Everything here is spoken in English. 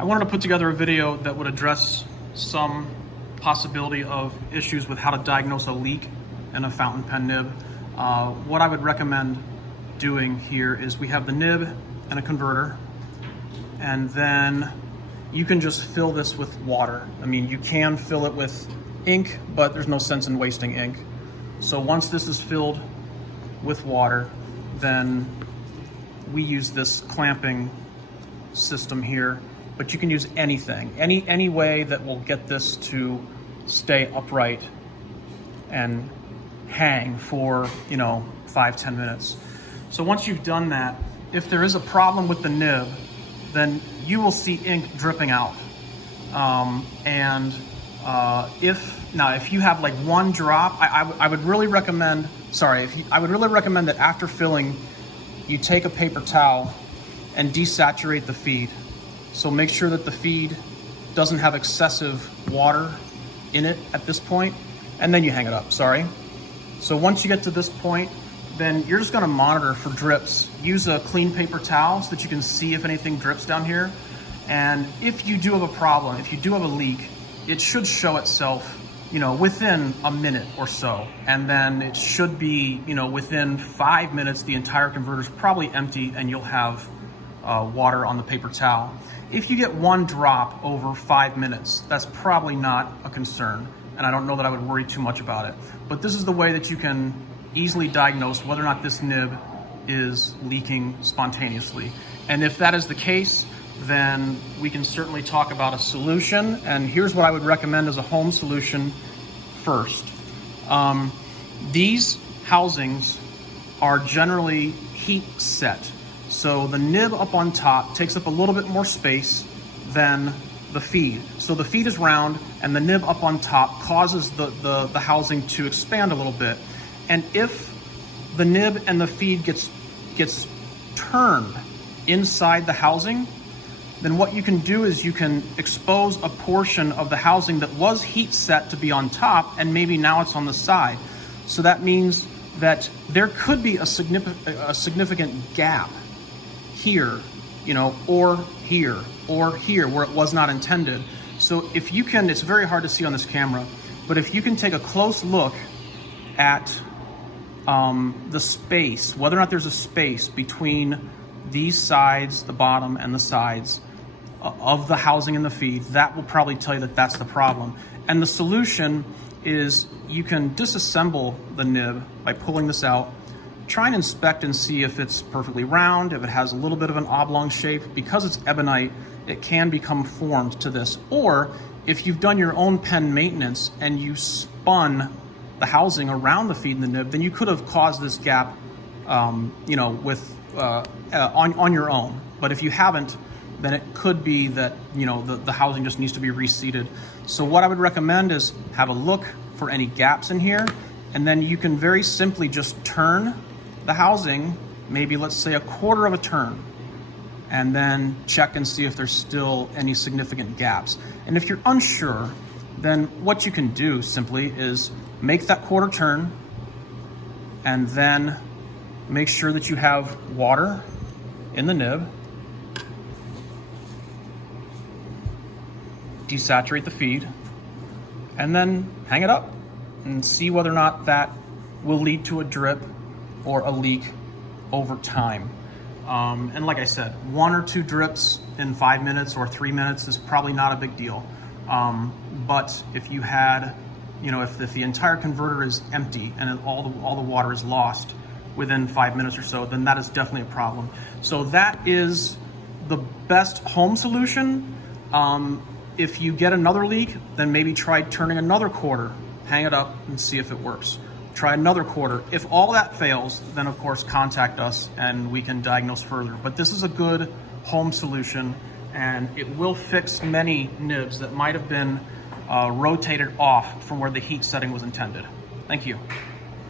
I wanted to put together a video that would address some possibility of issues with how to diagnose a leak in a fountain pen nib. What I would recommend doing here is we have the nib and a converter, and then you can just fill this with water. I mean, you can fill it with ink, but there's no sense in wasting ink. So once this is filled with water, then we use this clamping system here, but you can use anything, any way that will get this to stay upright and hang for, 5-10 minutes. So once you've done that, if there is a problem with the nib, then you will see ink dripping out. If you have like one drop, I would really recommend, I would really recommend that after filling, you take a paper towel and desaturate the feed. So make sure that the feed doesn't have excessive water in it at this point, and then you hang it up, So once you get to this point, then you're just gonna monitor for drips. Use a clean paper towel so that you can see if anything drips down here. And if you do have a problem, if you do have a leak, it should show itself, within a minute or so. And then it should be, within 5 minutes, the entire converter is probably empty and you'll have water on the paper towel. If you get one drop over 5 minutes, that's probably not a concern. And I don't know that I would worry too much about it. But this is the way that you can easily diagnose whether or not this nib is leaking spontaneously. And if that is the case, then we can certainly talk about a solution. And here's what I would recommend as a home solution first. These housings are generally heat set. So the nib up on top takes up a little bit more space than the feed. So the feed is round and the nib up on top causes the housing to expand a little bit. And if the nib and the feed gets turned inside the housing, then what you can do is you can expose a portion of the housing that was heat set to be on top, and maybe now it's on the side. So that means that there could be a significant gap here, or here, where it was not intended. So if you can, it's very hard to see on this camera, but if you can take a close look at the space, whether or not there's a space between these sides, the bottom and the sides of the housing and the feed, that will probably tell you that that's the problem. And the solution is you can disassemble the nib by pulling this out. Try and inspect and see if it's perfectly round, if it has a little bit of an oblong shape. Because it's ebonite, it can become formed to this. Or if you've done your own pen maintenance and you spun the housing around the feed and the nib, then you could have caused this gap, on your own. But if you haven't, then it could be that the housing just needs to be reseated. So what I would recommend is have a look for any gaps in here, and then you can very simply just turn the housing, maybe let's say a quarter of a turn, and then check and see if there's still any significant gaps. And if you're unsure, then what you can do simply is make that quarter turn and then make sure that you have water in the nib, desaturate the feed, and then hang it up and see whether or not that will lead to a drip or a leak over time. And like I said, 1 or 2 drips in 5 minutes or 3 minutes is probably not a big deal. But if you had, if the entire converter is empty and all the water is lost within 5 minutes or so, then that is definitely a problem. So that is the best home solution. If you get another leak, then maybe try turning another quarter, hang it up and see if it works. Try another quarter. If all that fails, then of course contact us and we can diagnose further. But this is a good home solution, and it will fix many nibs that might have been rotated off from where the heat setting was intended. Thank you.